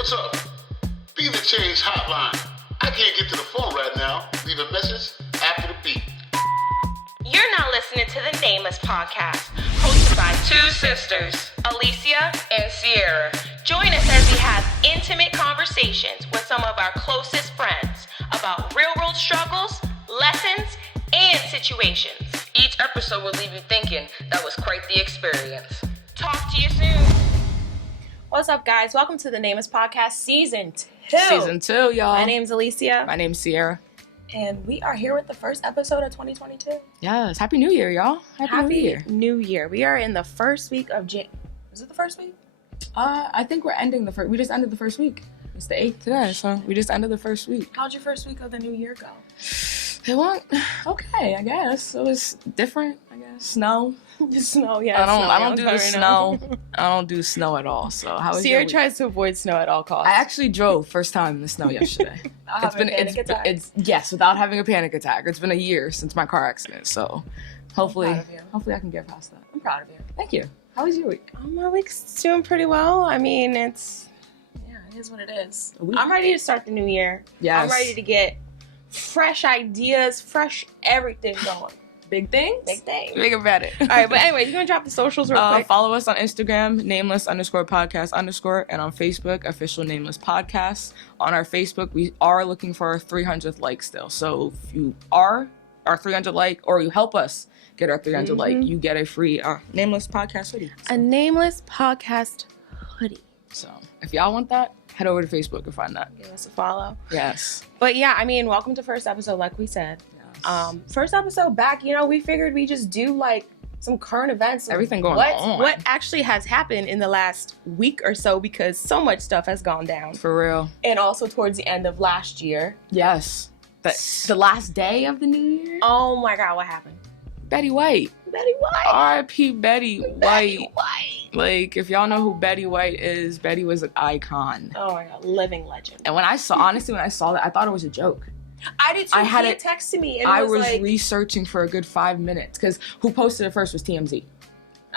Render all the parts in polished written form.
what's up? Be the change hotline. I can't get to the phone right now. Leave a message after the beep. You're now listening to the Nameless podcast, hosted by two sisters, Alicia and Ciarra. Join us as we have intimate conversations with some of our closest friends about real-world struggles, lessons, and situations. Each episode will leave you thinking that was quite the experience. Talk to you soon. What's up, guys? Welcome to the Nameless podcast, season 2. Season 2, y'all. My name's Alicia. My name's Ciarra. And we are here with the first episode of 2022. Yes. Happy New Year, y'all. Happy New Year. We are in the first week of Is it the first week? I think we're ending the first. We just ended the first week. It's the 8th today, so we just ended the first week. How'd your first week of the new year go? It went okay, I guess. It was different, I guess. Snow. Snow, yeah. I don't do the snow. I don't do snow at all. So how was your week? Tries to avoid snow at all costs. I actually drove first time in the snow yesterday. Yes, without having a panic attack. It's been a year since my car accident, so hopefully I can get past that. I'm proud of you. Thank you. How was your week? My week's doing pretty well. I mean, it is what it is. I'm ready to start the new year. Yes. I'm ready to get fresh ideas, fresh everything going. Big things? Big things. Big about it. All right, but anyway, you're going to drop the socials real quick. Follow us on Instagram, nameless_podcast_, and on Facebook, official Nameless Podcast. On our Facebook, we are looking for our 300th like still. So if you are our 300 like, or you help us get our 300 like, you get a free Nameless Podcast hoodie. A Nameless Podcast hoodie. So if y'all want that, head over to Facebook and find that. Give us a follow. Yes. But yeah, I mean, welcome to first episode, like we said. First episode back, we figured we just do like some current events. Everything going on. What actually has happened in the last week or so, because so much stuff has gone down. For real. And also towards the end of last year. Yes. The last day of the new year? Oh my God, what happened? Betty White. Betty White. R.I.P. Betty White. Like, if y'all know who Betty White is, Betty was an icon. Oh my God, living legend. And when I saw that, I thought it was a joke. I did too. He texted me, and I was researching for a good 5 minutes, because who posted it first was TMZ.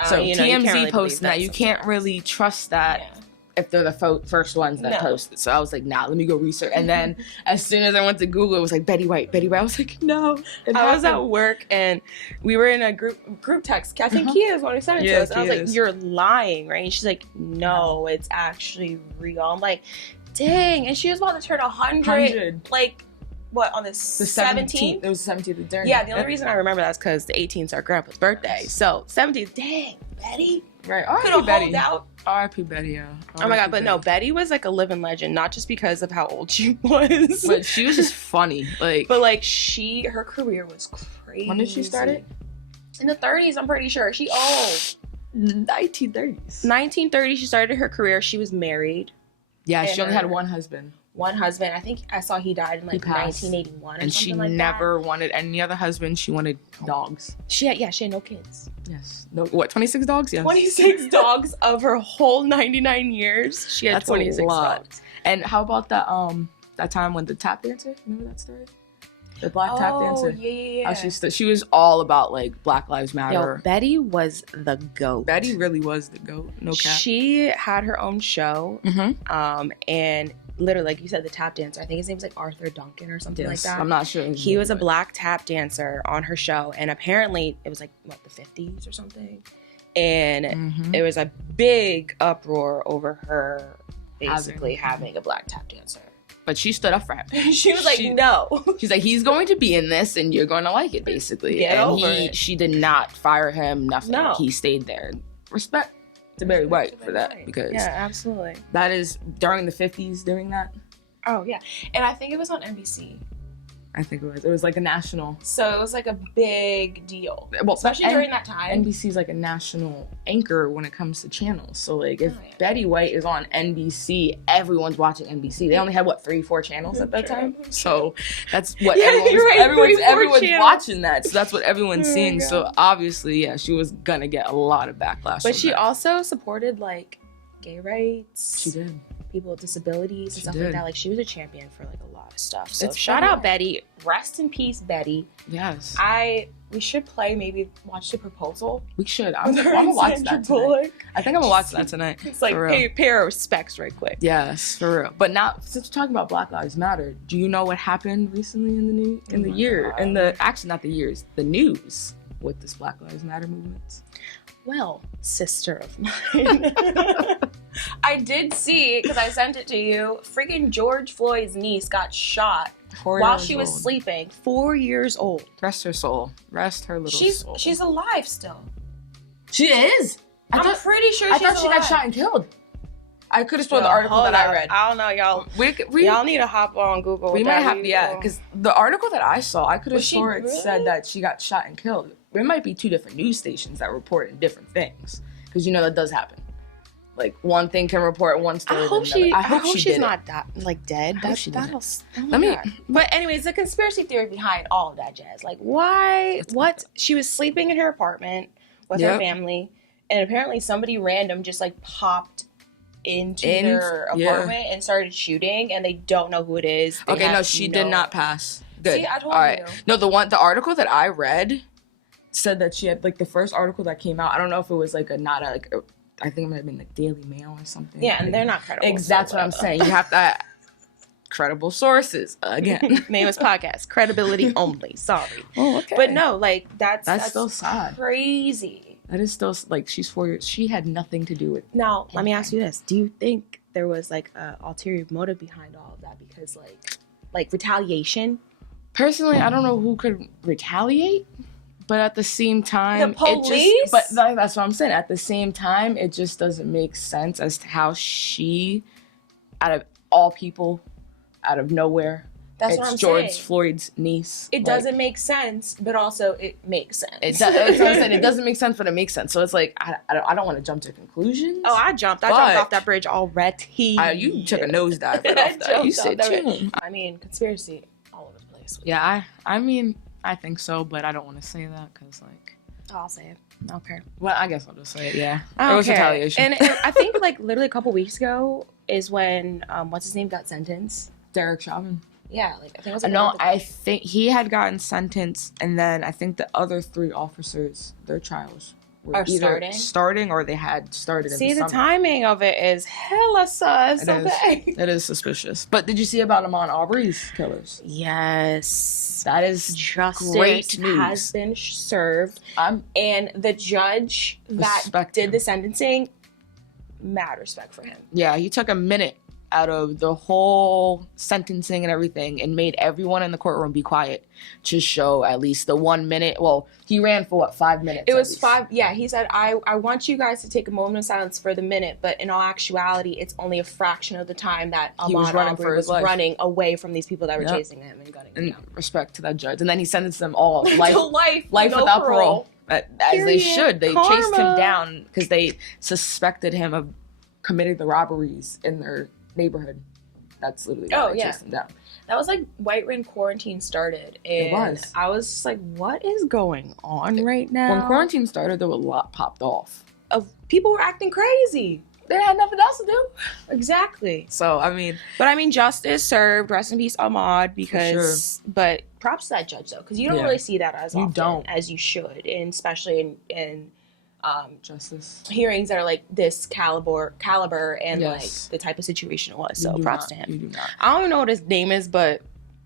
So TMZ really posted that. You can't really trust that if they're the first ones that posted. So I was like, nah, let me go research. And then as soon as I went to Google, it was like Betty White. I was like, no. I was at work, and we were in a group text. I think Kia is one who sent it to us. And I was like, you're lying, right? And she's like, no, it's actually real. I'm like, dang. And she was about to turn 100. Like, what, on the 17th? It was the 17th of January. Yeah, the only reason I remember that is because the 18th is our grandpa's birthday. So 17th, dang, Betty. Right, R.I.P. Betty. R.I.P. Betty, yeah. Oh my God, but no, Betty was like a living legend, not just because of how old she was. But she was just funny. But like her career was crazy. When did she start it? In the 30s, I'm pretty sure. She old. 1930s. 1930, she started her career. She was married. Yeah, she only had one husband. One husband. I think I saw he died in like 1981 or and something she never wanted any other husband. She wanted dogs. She had no kids. Yes. No. What? 26 dogs? Yes. 26 dogs of her whole 99 years. She had 26 dogs. And how about that time when the tap dancer? Remember that story? The black tap dancer. Yeah. How she was all about like Black Lives Matter. Yo, Betty was the GOAT. Betty really was the GOAT. No cap. She had her own show. And literally, like you said, the tap dancer. I think his name was like Arthur Duncan or something like that. I'm not sure. He was a black tap dancer on her show, and apparently it was like the 50s or something. And it was a big uproar over her basically having a black tap dancer. But she stood up for him. She was like, no. She's like, he's going to be in this, and you're going to like it, basically. She did not fire him. Nothing. No. He stayed there. Respect to Betty White for that, because absolutely. That is during the 50s doing that. Oh yeah, and I think it was on NBC. I think it was. It was like a national. So it was like a big deal, well, especially during that time. NBC's like a national anchor when it comes to channels. So like if Betty White is on NBC, everyone's watching NBC. They only had 3-4 channels at that time. So that's what everyone's watching that. So that's what everyone's seeing. God. So obviously, she was gonna get a lot of backlash. But she also supported like gay rights. She did. people with disabilities and stuff like that. Like, she was a champion for like a lot of stuff. So It's shout out Betty. Rest in peace, Betty. Yes. We should watch The Proposal. We should. I'm gonna watch that tonight. I think I'm gonna watch that tonight. It's like pay our respects right quick. Yes, for real. But now, since we're talking about Black Lives Matter, do you know what happened recently in the news with this Black Lives Matter movement? Well, sister of mine, I did see, because I sent it to you, freaking George Floyd's niece got shot while she was sleeping. 4 years old. Rest her soul. Rest her little soul. She's alive still. She is? I'm pretty sure I thought she got shot and killed. I could have sworn the article that I read. I don't know, y'all. Y'all need to hop on Google. We might have, because the article that I saw, I could have sworn it said that she got shot and killed. There might be two different news stations that report different things, because that does happen. Like, one thing can report one story. I hope she's not dead. But anyways, the conspiracy theory behind all of that jazz, like, why? What? She was sleeping in her apartment with her family, and apparently somebody random just like popped into their apartment and started shooting, and they don't know who it is. She did not pass. Good. See, I told you. No, the article that I read said that she had, like, the first article that came out, I don't know if it was like I think it might have been like Daily Mail or something. Yeah, and they're not credible. That's what I'm saying. You have to credible sources again. Nameless podcast, credibility only. Sorry. Oh, okay. But no, like that's still sad. Crazy. That is still, like, she's 4 years. She had nothing to do with. Now, let me ask you this: do you think there was like a ulterior motive behind all of that? Because like retaliation. Personally, I don't know who could retaliate. But at the same time, the police? That's what I'm saying. At the same time, it just doesn't make sense as to how she, out of all people, out of nowhere, that's what I'm George saying. Floyd's niece. It doesn't make sense, but also it makes sense. That's what I'm saying. It doesn't make sense, but it makes sense. So it's like, I don't want to jump to conclusions. Oh, I jumped off that bridge already. You took a nosedive right off that. You said, I mean, conspiracy all over the place. Yeah, I mean, I think so, but I don't want to say that because, like... I'll say it. Okay. Well, I guess I'll just say it, yeah. It was retaliation. And I think, like, literally a couple weeks ago is when, what's his name, got sentenced? Derek Chauvin. Yeah, like, I think it was like... No, I think he had gotten sentenced, and then I think the other 3 officers, their trials were either starting or they had started in the summer. See, the timing of it is hella sus. It is suspicious. But did you see about Ahmaud Arbery's killers? Yes. That is great news. Has been served. And the judge that did the sentencing, mad respect for him. Yeah, he took a minute out of the whole sentencing and everything and made everyone in the courtroom be quiet to show at least the 1 minute. Well, he ran for 5 minutes? It was 5. Yeah, he said, I want you guys to take a moment of silence for the minute, but in all actuality, it's only a fraction of the time that Ahmaud Arbery was running away from these people that were chasing him and gunning him down. Respect to that judge. And then he sentenced them all life without parole. As they should. They chased him down because they suspected him of committing the robberies in their neighborhood. That's literally why they chased him down. That was like right when quarantine started. And it was. I was just like, what is going on right now? When quarantine started, there was a lot popped off. Of people were acting crazy. They had nothing else to do. Exactly. So, justice served. Rest in peace, Ahmaud. Because, but props to that judge though, because you don't really see that as often as you should, and especially in justice hearings that are like this caliber and like the type of situation it was. So props to him. You do not. I don't even know what his name is, but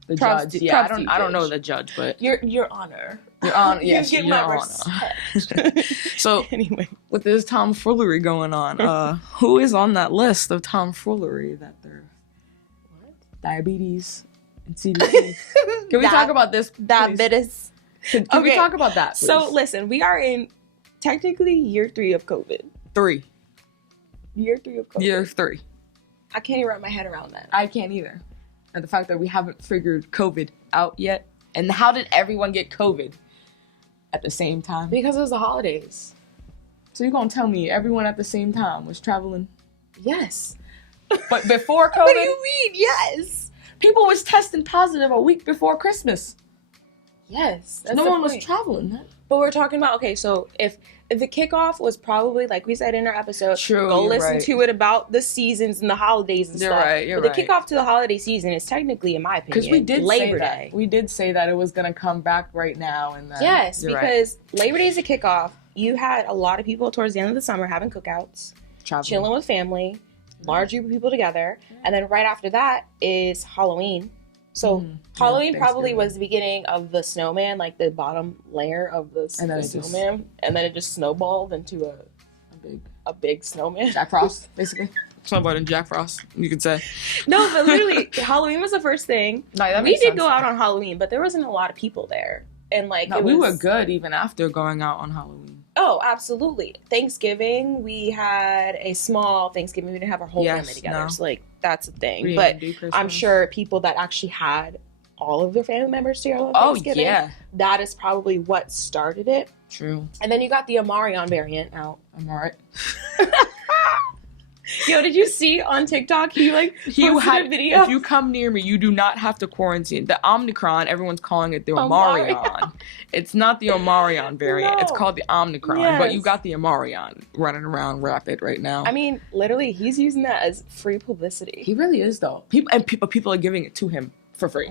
the judge. I don't know the judge, but your honor. Your honor. Yes, your honor. So anyway, with this tomfoolery going on, who is on that list of tomfoolery that they're diabetes and CDC? Can we talk about this? Diabetes. Can we talk about that? Please? So listen, we are in technically year 3 of COVID. 3. Year 3 of COVID. Year 3. I can't even wrap my head around that. I can't either. And the fact that we haven't figured COVID out yet. And how did everyone get COVID at the same time? Because it was the holidays. So you're going to tell me everyone at the same time was traveling? Yes. But before COVID? What do you mean? Yes. People was testing positive a week before Christmas. Yes. No one was traveling. But we're talking about, okay, so if the kickoff was probably, like we said in our episode, go listen to it about the seasons and the holidays and stuff. You're right. The kickoff to the holiday season is technically, in my opinion, because we did Labor Day. We did say that it was going to come back right now. And then, yes, because Labor Day is a kickoff. You had a lot of people towards the end of the summer having cookouts, chilling with family, large group of people together. And then right after that is Halloween. So Halloween probably was the beginning of the snowman, like the bottom layer of the snowman, and then it just snowballed into a big snowman. Jack Frost, basically. Snowballed in Jack Frost, you could say. No, but literally, Halloween was the first thing. No, we did go out on Halloween, but there wasn't a lot of people there, and like we were good even after going out on Halloween. Oh, absolutely. Thanksgiving, we had a small Thanksgiving. We didn't have our whole family together. No. So, like, that's a thing. But I'm sure people that actually had all of their family members together on Thanksgiving, that is probably what started it. True. And then you got the Omarion variant out. Omarion. Yo, did you see on TikTok he posted a video? If you come near me, you do not have to quarantine. The Omicron, everyone's calling it the Omarion. It's not the Omarion variant. No. It's called the Omicron. Yes. But you got the Omarion running around rapid right now. I mean, literally, he's using that as free publicity. He really is, though. People are giving it to him for free.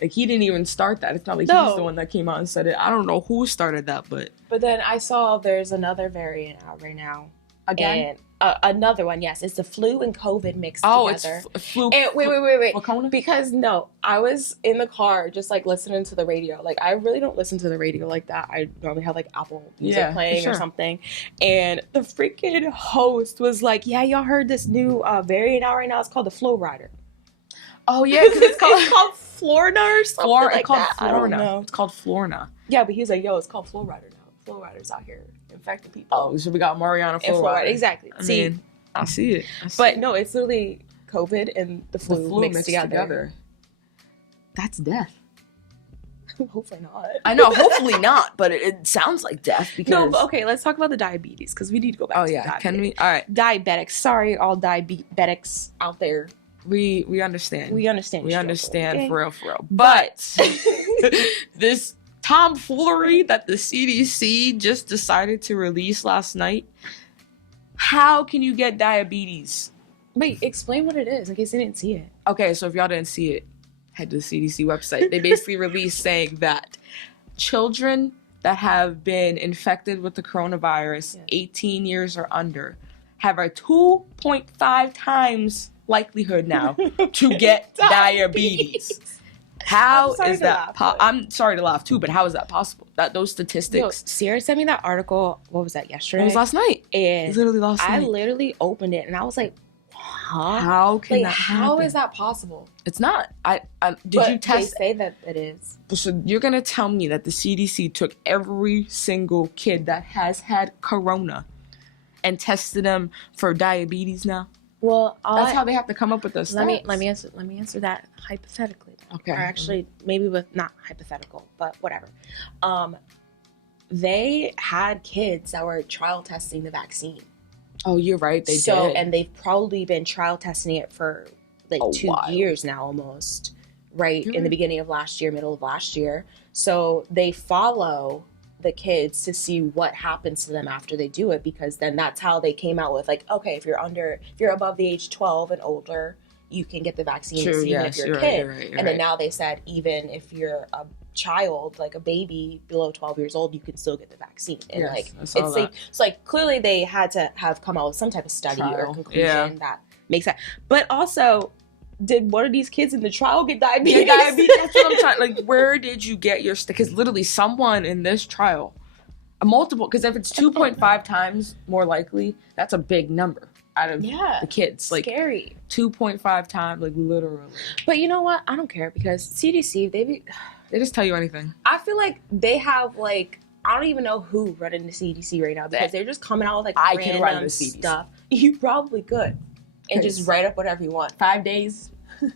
Like, he didn't even start that. It's not like he's the one that came out and said it. I don't know who started that, but... But then I saw there's another variant out right now. Again? Another one, yes. It's the flu and COVID mixed together. It's flu. And wait. Flacona? Because, no, I was in the car just, like, listening to the radio. Like, I really don't listen to the radio like that. I normally have, like, Apple Music playing or something. And the freaking host was like, yeah, y'all heard this new variant out right now. It's called the Flow Rider. Oh, yeah, because it's called Florida or something like that. I don't know. It's called Florida. Yeah, but he's like, yo, it's called Flow Rider now. Flow Rider's out here infecting people. Oh, so we got Mariana Flow Rider. Exactly. I mean, I see it. But no, it's literally COVID and the flu mixed together. That's death. Hopefully not. I know, hopefully not, but it sounds like death. Because... No, but okay, let's talk about the diabetes, because we need to go back to diabetes. Can we? All right. Diabetics. Sorry, all diabetics out there. We understand. We understand. We understand, okay? For real. But this tomfoolery that the CDC just decided to release last night, how can you get diabetes? Wait, explain what it is in case you didn't see it. Okay, so if y'all didn't see it, head to the CDC website. They basically released saying that children that have been infected with the coronavirus, 18 years or under, have a 2.5 times likelihood now to get diabetes. How is that? I'm sorry to laugh too, but how is that possible? That those statistics. Yo, Ciarra sent me that article. What was that, yesterday? It was last night. And it was literally last night. I literally opened it and I was like, huh? How can that happen? How is that possible? It's not. Did you test? They say that it is. So you're gonna tell me that the CDC took every single kid that has had corona and tested them for diabetes now? Well, that's how they have to come up with those stats. Let me answer that hypothetically. Okay. Or actually, maybe with not hypothetical, but whatever. They had kids that were trial testing the vaccine. Oh, you're right. They did. And they've probably been trial testing it for like 2 years now, almost. Right in the beginning of last year, middle of last year. So they follow the kids to see what happens to them after they do it, because then that's how they came out with, like, okay, if you're above the age 12 and older, you can get the vaccine, even if you're a kid. And then now they said even if you're a child, like a baby below 12 years old, you can still get the vaccine. And it's like clearly they had to have come out with some type of study or conclusion that makes that. But also, did one of these kids in the trial get diabetes? That's what I'm trying. Like, where did you get your? Because literally, someone in this trial, multiple. Because if it's 2.5 times more likely, that's a big number out of the kids. Like, scary. 2.5 times, like literally. But you know what? I don't care, because CDC they just tell you anything. I feel like they have like, I don't even know who running the CDC right now, because they're just coming out with like random stuff. You probably could. And just write up whatever you want. 5 days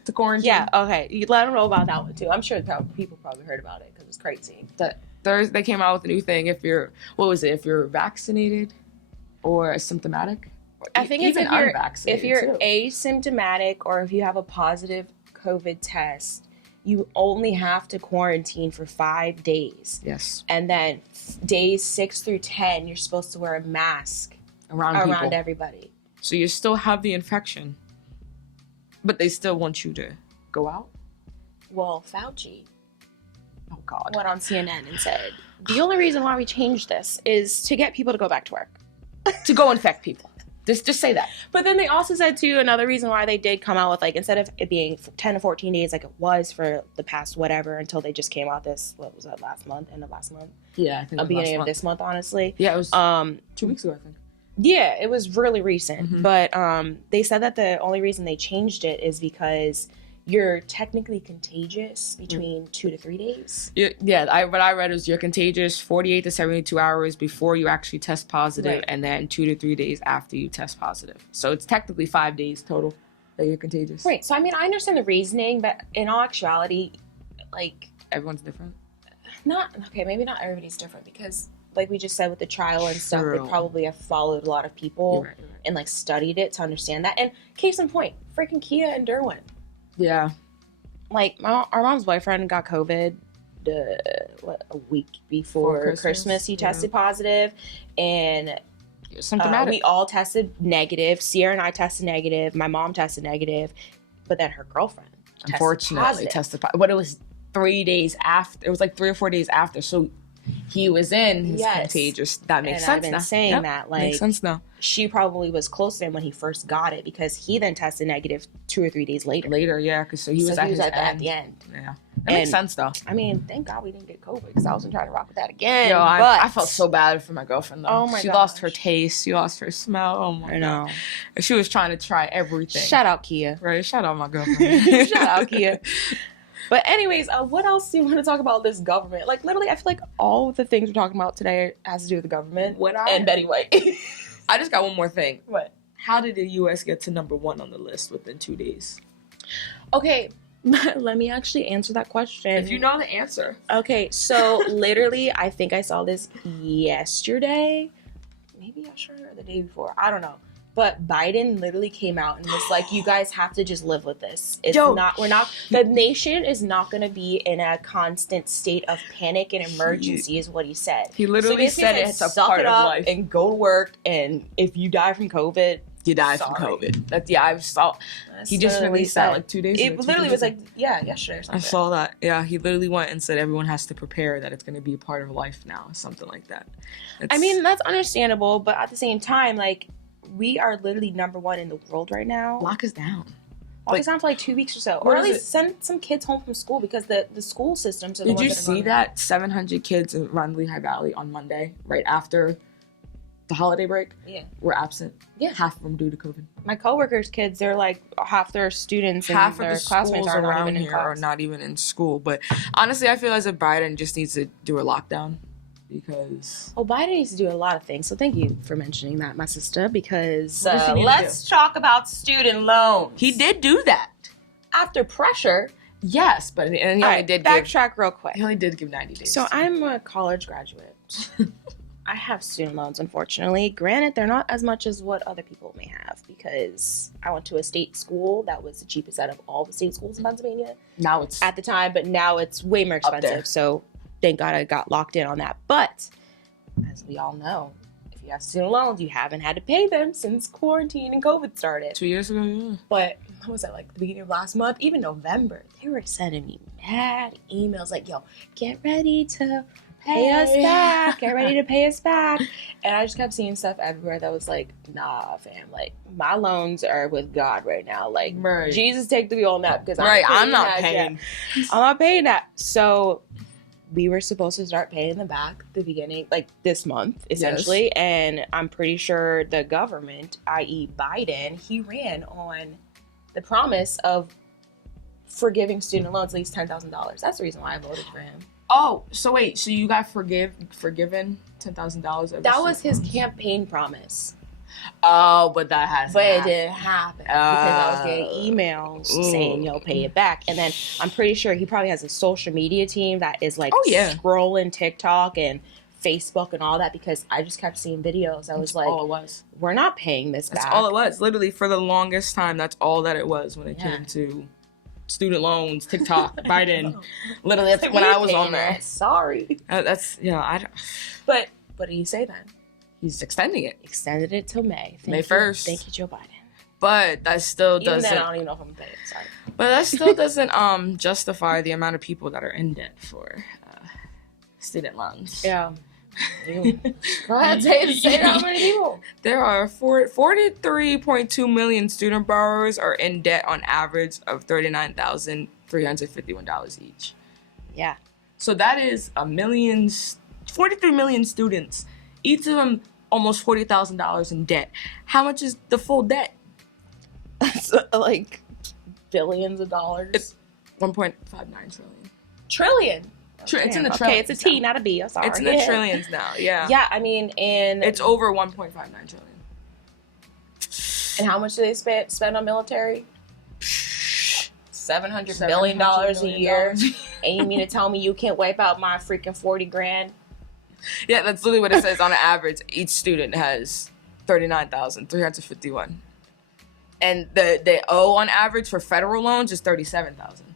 to quarantine. Yeah, okay. You let them know about that one, too. I'm sure people probably heard about it, because it's crazy. Thursday, they came out with a new thing. If you're vaccinated or asymptomatic? I think it's if you're asymptomatic, or if you have a positive COVID test, you only have to quarantine for 5 days. Yes. And then days 6 through 10, you're supposed to wear a mask around everybody. So you still have the infection, but they still want you to go out? Well, Fauci God. went on CNN and said, the only reason why we changed this is to get people to go back to work. To go infect people. Just say that. But then they also said, too, another reason why they did come out with, like, instead of it being 10 to 14 days like it was for the past whatever until they just came out this, what was that, end of last month? Yeah, I think beginning of this month, honestly. Yeah, it was 2 weeks ago, I think. Yeah, it was really recent. Mm-hmm. But they said that the only reason they changed it is because you're technically contagious between 2 to 3 days. Yeah, what I read is you're contagious 48 to 72 hours before you actually test positive, right. And then 2 to 3 days after you test positive. So it's technically 5 days total that you're contagious. Right. So, I mean, I understand the reasoning, but in all actuality, like... Everyone's different? Maybe not everybody's different because, like we just said with the trial and stuff, they probably have followed a lot of people and, like, studied it to understand that. And case in point, freaking Kia and Derwin. Yeah. Like, our mom's boyfriend got COVID a week before Christmas. He tested positive, and symptomatic. We all tested negative. Ciarra and I tested negative. My mom tested negative, but then her girlfriend unfortunately tested positive. But it was 3 days after. It was like 3 or 4 days after. So he was in his contagious. That makes sense. I've been saying that, like, makes sense now. She probably was close to him when he first got it because he then tested negative 2 or 3 days later. Yeah, because he was at the end. Yeah, that makes sense though. I mean, thank God we didn't get COVID because I wasn't trying to rock with that again. I felt so bad for my girlfriend though. Oh my God, she lost her taste. She lost her smell. Oh my God. She was trying to try everything. Shout out Kia. Right. Shout out my girlfriend. Shout out Kia. But anyways, what else do you want to talk about this government? Like, literally, I feel like all the things we're talking about today has to do with the government and Betty White. I just got one more thing. What? How did the U.S. get to number 1 on the list within 2 days? Okay, let me actually answer that question. If you know the answer. Okay, so literally, I think I saw this yesterday. Maybe yesterday or the day before. I don't know. But Biden literally came out and was like, you guys have to just live with this. The nation is not going to be in a constant state of panic and emergency is what he said. He literally said it's a part of life. And go to work, and if you die from COVID, you die from COVID. I saw. He just released that like 2 days ago. It literally was like, yesterday or something. I saw that. Yeah, he literally went and said everyone has to prepare that it's going to be a part of life now, something like that. I mean, that's understandable, but at the same time, like, we are literally number 1 in the world right now. Lock us down. Lock us down for like 2 weeks or so. Or at least send some kids home from school because the school systems are the ones that are Did you see that 700 kids around Lehigh Valley on Monday, right after the holiday break? Yeah. Were absent. Yeah. Half of them due to COVID. My coworkers' kids, they're like half their students and half their of the classmates schools are not around even in here class. are not even in school. But honestly, I feel as if Biden just needs to do a lockdown. Because Biden needs to do a lot of things. So thank you for mentioning that, my sister. Because let's talk about student loans. He did do that after pressure. Yes, but he only did backtrack real quick. He only did give 90 days. So I'm a college graduate. I have student loans, unfortunately. Granted, they're not as much as what other people may have because I went to a state school that was the cheapest out of all the state schools in Pennsylvania. Now it's at the time, but now it's way more expensive. So thank God I got locked in on that. But as we all know, if you have student loans, you haven't had to pay them since quarantine and COVID started. 2 years ago, yeah. But what was that, like the beginning of last month? Even November, they were sending me mad emails like, yo, get ready to pay us back. Get ready to pay us back. And I just kept seeing stuff everywhere that was like, nah, fam. Like, my loans are with God right now. Like, Jesus, take the wheel on that because I'm not paying. I'm not paying that. So we were supposed to start paying them back the beginning, like this month, essentially. Yes. And I'm pretty sure the government, i.e. Biden, he ran on the promise of forgiving student loans at least $10,000. That's the reason why I voted for him. Oh, so wait, so you got forgiven $10,000? That was his campaign promise. Oh, but that hasn't happened. It didn't happen because I was getting emails saying, yo, pay it back. And then I'm pretty sure he probably has a social media team that is like scrolling TikTok and Facebook and all that because I just kept seeing videos. I was like, all it was. We're not paying this back. That's all it was. Literally, for the longest time, that's all that it was when it came to student loans, TikTok, Biden. Literally, that's when I was on there. Sorry. That's, I don't. But what did he say then? He's extending it. Extended it till May. May 1st. Thank you, Joe Biden. But that still doesn't. Even then, I don't even know if I'm gonna pay it. Sorry. But that still doesn't justify the amount of people that are in debt for student loans. Yeah. Go ahead, say how many people. There are 43.2 million student borrowers are in debt on average of $39,351 each. Yeah. So that is 43 million students, each of them almost $40,000 in debt. How much is the full debt? It's like billions of dollars. It's 1.59 trillion. It's in the trillions. Okay, it's a T, not a B. I'm sorry. It's in the trillions now. Yeah. Yeah, I mean, and it's over 1.59 trillion. And how much do they spend on military? $700 billion a year. And you mean to tell me you can't wipe out my freaking 40 grand? Yeah, that's literally what it says. On average, each student has 39,351, and they owe on average for federal loans is 37,000.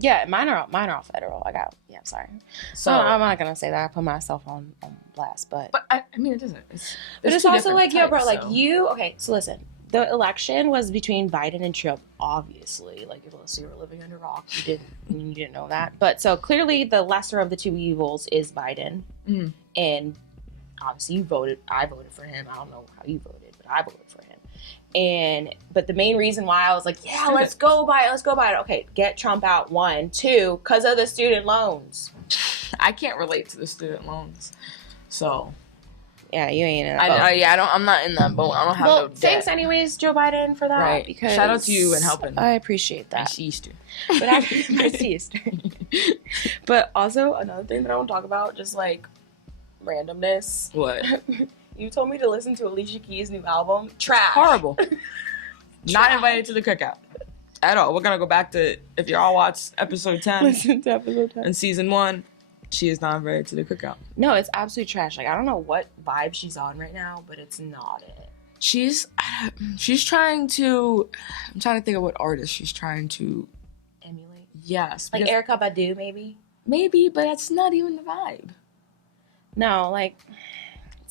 Yeah, mine are all federal. I'm sorry. So I'm not gonna say that. I put myself on blast, but I mean it doesn't. It's also like, types, bro, like you. Okay, so listen. The election was between Biden and Trump, obviously. Like, unless you were living under a rock, you didn't know that. But so clearly, the lesser of the two evils is Biden, and obviously, I voted for him. I don't know how you voted, but I voted for him. But the main reason why I was like, yeah, let's go Biden. Okay, get Trump out. 1, 2, because of the student loans. I can't relate to the student loans, so. Yeah, you ain't in that boat. I'm not in that boat. I don't have no debt. Thanks anyways, Joe Biden, for that. Right. Because shout out to you and helping. I appreciate that. Nice Easter. Nice Easter. But also, another thing that I want to talk about, just like randomness. What? You told me to listen to Alicia Keys' new album. Trash. Horrible. Not invited to the cookout. At all. We're going to go back to, if y'all watch episode 10. Listen to episode 10. In season 1. She is not invited to the cookout. No, it's absolute trash. Like, I don't know what vibe she's on right now, but it's not it. She's trying to... I'm trying to think of what artist she's trying to... emulate? Yes. Like Erykah Badu, maybe? Maybe, but that's not even the vibe. No, like...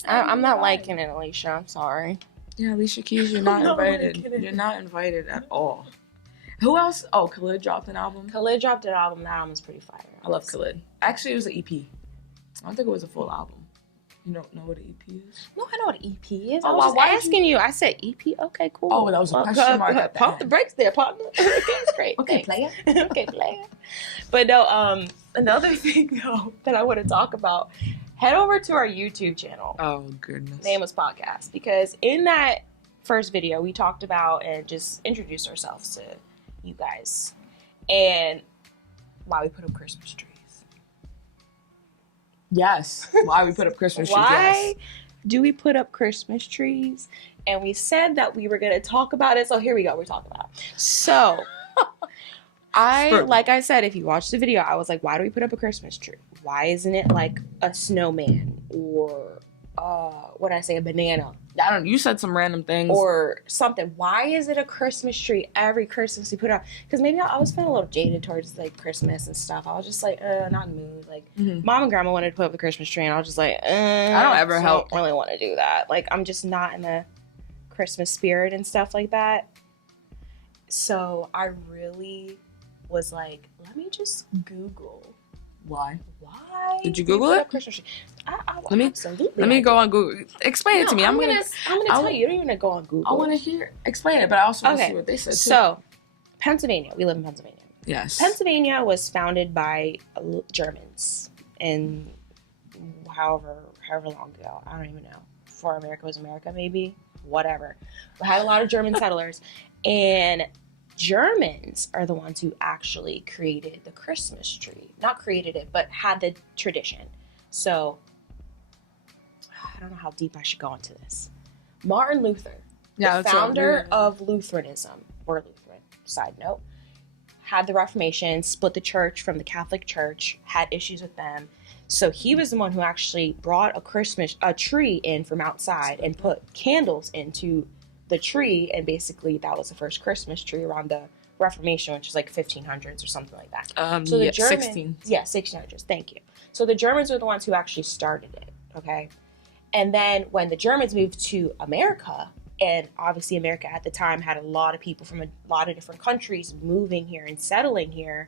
I'm not liking it, Alicia. I'm sorry. Yeah, Alicia Keys, you're not invited. You're not invited at all. Who else? Oh, Khalid dropped an album. That album's pretty fire. I love Khalid. Actually, it was an EP. I don't think it was a full album. You don't know what an EP is? No, I know what an EP is. Oh, I was just asking you. I said EP. Okay, cool. Oh, that was a question mark. Pump the brakes there, partner. Okay, it's great. Okay, player. Okay, player. But no, another thing though that I want to talk about. Head over to our YouTube channel. Oh goodness. Nameless Podcast, because in that first video we talked about and just introduced ourselves to you guys and why we put up Christmas trees. Yes. Why we put up Christmas trees. Why do we put up Christmas trees? And we said that we were going to talk about it. So here we go. We're talking about it. So like I said, if you watch the video, I was like, why do we put up a Christmas tree? Why isn't it like a snowman or a banana? You said some random things. Or something. Why is it a Christmas tree every Christmas you put up? Because maybe I was feeling a little jaded towards like Christmas and stuff. I was just like, not in the mood. Like, Mom and Grandma wanted to put up the Christmas tree, and I was just like, I don't really want to do that. Like, I'm just not in the Christmas spirit and stuff like that. So I really was like, let me just Google. Why? Did you Google it? Let me go on Google. Explain it to me. I'm gonna tell you. You don't even go on Google. I want to hear. Explain it, but I also want to see what they said too. So, Pennsylvania. We live in Pennsylvania. Yes. Pennsylvania was founded by Germans, and however long ago, I don't even know. Before America was America, maybe. Whatever. We had a lot of German settlers, and Germans are the ones who actually created the Christmas tree. Not created it, but had the tradition. So, I don't know how deep I should go into this. Martin Luther, the founder of Lutheranism, we're Lutheran, side note, had the Reformation, split the church from the Catholic Church, had issues with them. So he was the one who actually brought a tree in from outside and put candles into the tree, and basically that was the first Christmas tree around the Reformation, which is like 1500s or something like that. So the Germans, 1600s. Thank you. So the Germans are the ones who actually started it. Okay, and then when the Germans moved to America, and obviously America at the time had a lot of people from a lot of different countries moving here and settling here,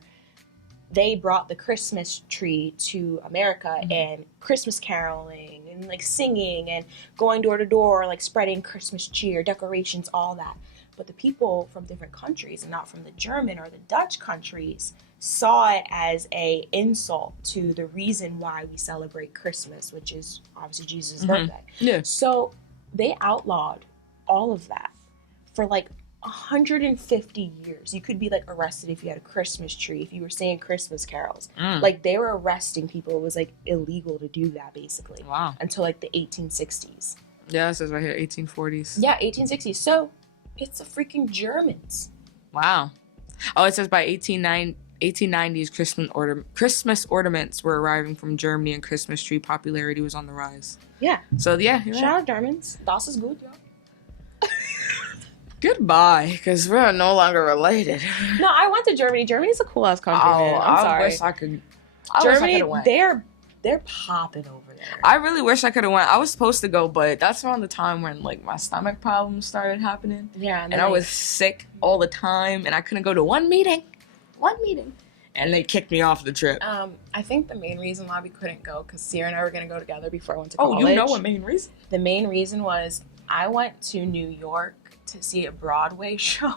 they brought the Christmas tree to America, and Christmas caroling and like singing and going door to door, like spreading Christmas cheer, decorations, all that. But the people from different countries, and not from the German or the Dutch countries, saw it as a insult to the reason why we celebrate Christmas, which is obviously Jesus' birthday. Yeah. So they outlawed all of that for like 150 years. You could be like arrested if you had a Christmas tree, if you were saying Christmas carols. Like they were arresting people. It was like illegal to do that basically. Wow. Until like the 1860s. Yeah, it says right here 1840s. Yeah, 1860s. So it's the freaking Germans. Wow. Oh, it says by 1890s, Christmas ornaments were arriving from Germany, and Christmas tree popularity was on the rise. Yeah. So yeah, you're Shout right. out Germans. Das ist gut, yeah. Goodbye, because we're no longer related. No, I went to Germany. Germany's a cool ass country, man. I'm sorry. I wish I could. Germany, they're popping over there. I really wish I could have went. I was supposed to go, but that's around the time when like my stomach problems started happening. Yeah, and I was sick all the time, and I couldn't go to one meeting, and they kicked me off the trip. I think the main reason why we couldn't go, because Ciarra and I were gonna go together before I went to college. Oh, you know what main reason? The main reason was I went to New York to see a Broadway show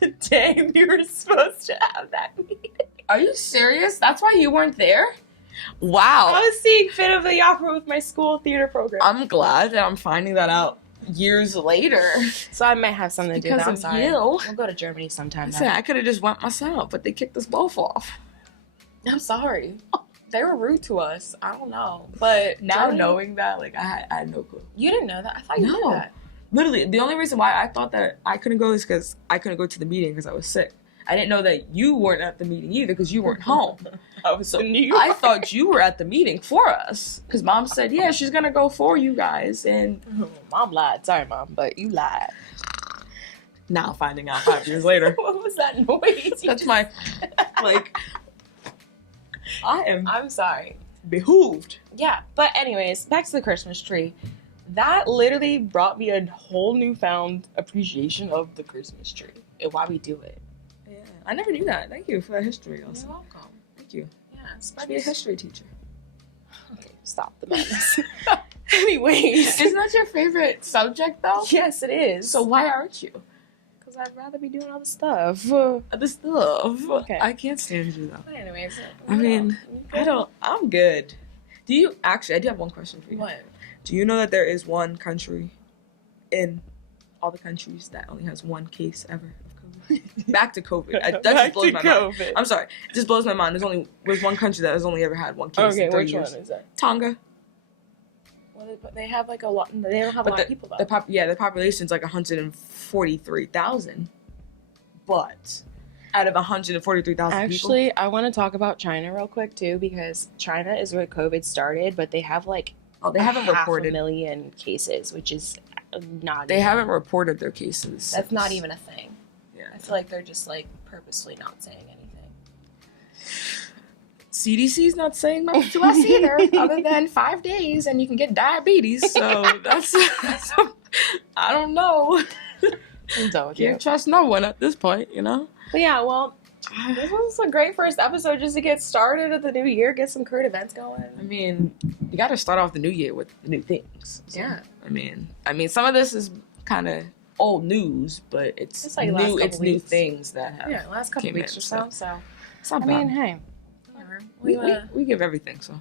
the day we were supposed to have that meeting. Are you serious? That's why you weren't there? Wow. I was seeing Fit of the Opera with my school theater program. I'm glad that I'm finding that out years later. So I might have something to do with that. I'm sorry. You. We'll go to Germany sometime. I could have just went myself, but they kicked us both off. I'm sorry. They were rude to us. I don't know. But now Germany, knowing that, like, I had no clue. You didn't know that? I thought you knew that. Literally, the only reason why I thought that I couldn't go is because I couldn't go to the meeting because I was sick. I didn't know that you weren't at the meeting either because you weren't home. I was in New York. I thought you were at the meeting for us because Mom said, yeah, she's going to go for you guys. And Mom lied. Sorry, Mom, but you lied. Now finding out 5 years later. What was that noise? That's my, like, I'm sorry. Behooved. Yeah, but anyways, back to the Christmas tree. That literally brought me a whole newfound appreciation of the Christmas tree and why we do it. Yeah, I never knew that. Thank you for that history also. You're welcome. Thank you. Yeah, Should be a history teacher. Okay, stop the madness. Anyways. Isn't that your favorite subject though? Yes, it is. So why aren't you? Because I'd rather be doing all the stuff. Okay. I can't stand you though. Anyways. I'm good. Do you, actually, I do have one question for you. What? Do you know that there is one country in all the countries that only has one case ever of COVID? Back to COVID. That just blows my mind. I'm sorry. It just blows my mind. There's one country that has only ever had one case in 3 years. Which one is that? Tonga. Well, they have like a lot. They don't have a lot of people though. The population's like 143,000. But out of 143,000 people. Actually, I want to talk about China real quick too, because China is where COVID started, but they have like they haven't reported 500,000 cases, which is not. They haven't reported their cases. That's not even a thing. Yeah. I feel like they're just like purposely not saying anything. CDC's not saying much to us either, other than 5 days and you can get diabetes. So that's I don't know. I'm done with you. Can't trust no one at this point, you know. But yeah, well, this was a great first episode just to get started of the new year, get some current events going. I mean, you got to start off the new year with new things. So, yeah. I mean, some of this is kind of old news, but it's like new. It's new things that have last couple weeks or so. So it's not bad. I mean, hey, whatever. We give everything. So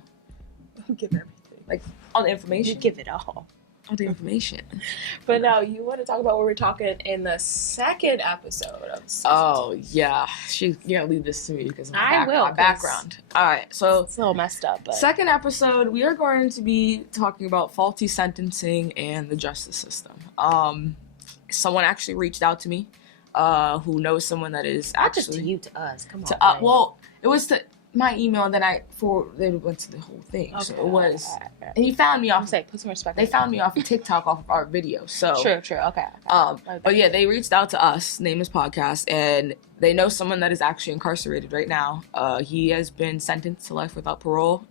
we give everything, like all the information. We give it all the information. But now you want to talk about what we're talking in the second episode of season 2. Yeah, you're gonna leave this to me because I will. My background. All right, so it's a little messed up. But second episode, we are going to be talking about faulty sentencing and the justice system. Someone actually reached out to me, who knows someone that is not actually just to you, to us. Come on. Well, it was to my email, and then they went to the whole thing. Okay. So it was, and he found me off. Put some respect. They found me off of TikTok off of our video. So true. Okay. But yeah, they reached out to us, Nameless Podcast, and they know someone that is actually incarcerated right now. He has been sentenced to life without parole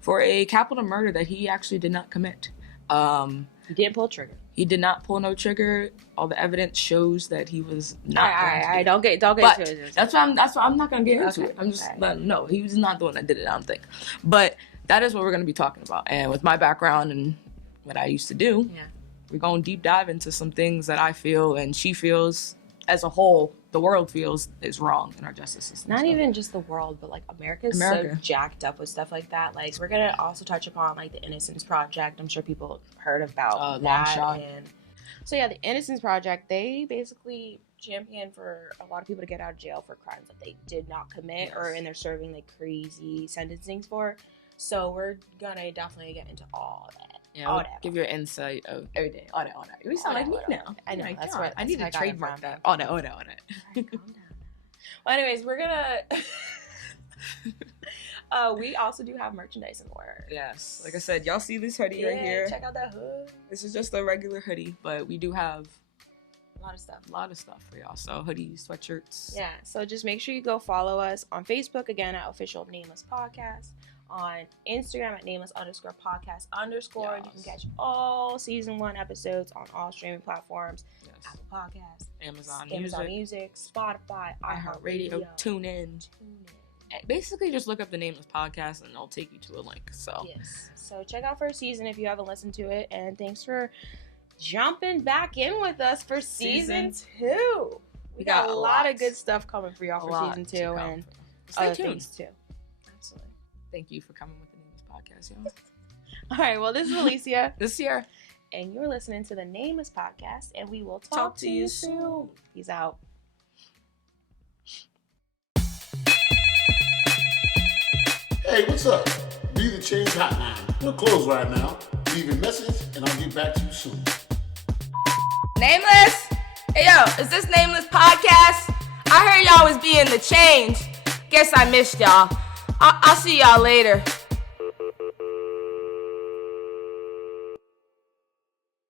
for a capital murder that he actually did not commit. He didn't pull a trigger. He did not pull no trigger. All the evidence shows that he was not. Don't get into it. That's why I'm not gonna get into it. I'm just letting know he was not the one that did it. I don't think. But that is what we're gonna be talking about. And with my background and what I used to do, we're gonna deep dive into some things that I feel and she feels, as a whole, the world feels is wrong in our justice system. Not even just the world, but like America. So jacked up with stuff like that. Like we're gonna also touch upon like the Innocence Project. I'm sure people heard about that. And so yeah, the Innocence Project, they basically champion for a lot of people to get out of jail for crimes that they did not commit or and they're serving like crazy sentencings for. So we're gonna definitely get into all that. Yeah, all that. Give your insight of every day. All that. We sound like me now. I know. That's right. I need to trademark that. All that. Calm down. Well, anyways, we're gonna. We also do have merchandise in the works. Yes. Like I said, y'all see this hoodie right here. Check out that hood. This is just a regular hoodie, but we do have a lot of stuff for y'all. So hoodies, sweatshirts. Yeah. So just make sure you go follow us on Facebook again at Official Nameless Podcast. On Instagram at nameless_podcast_. Yes. You can catch all season 1 episodes on all streaming platforms. Yes. Apple Podcasts, Amazon Music, Spotify, iHeartRadio, TuneIn. Basically, just look up the Nameless Podcast and it'll take you to a link. So yes. So check out first season if you haven't listened to it. And thanks for jumping back in with us for season 2. We got a lot of good stuff coming for y'all for season 2 and other things too. Absolutely. Thank you for coming with the Nameless Podcast, y'all. All right, well, this is Alicia. This is Ciarra. And you're listening to the Nameless Podcast, and we will talk to you soon. Peace out. Hey, what's up? Be the Change Hotline. We're closed right now. Leave a message, and I'll get back to you soon. Nameless? Hey, yo, is this Nameless Podcast? I heard y'all was being the change. Guess I missed y'all. I'll see y'all later.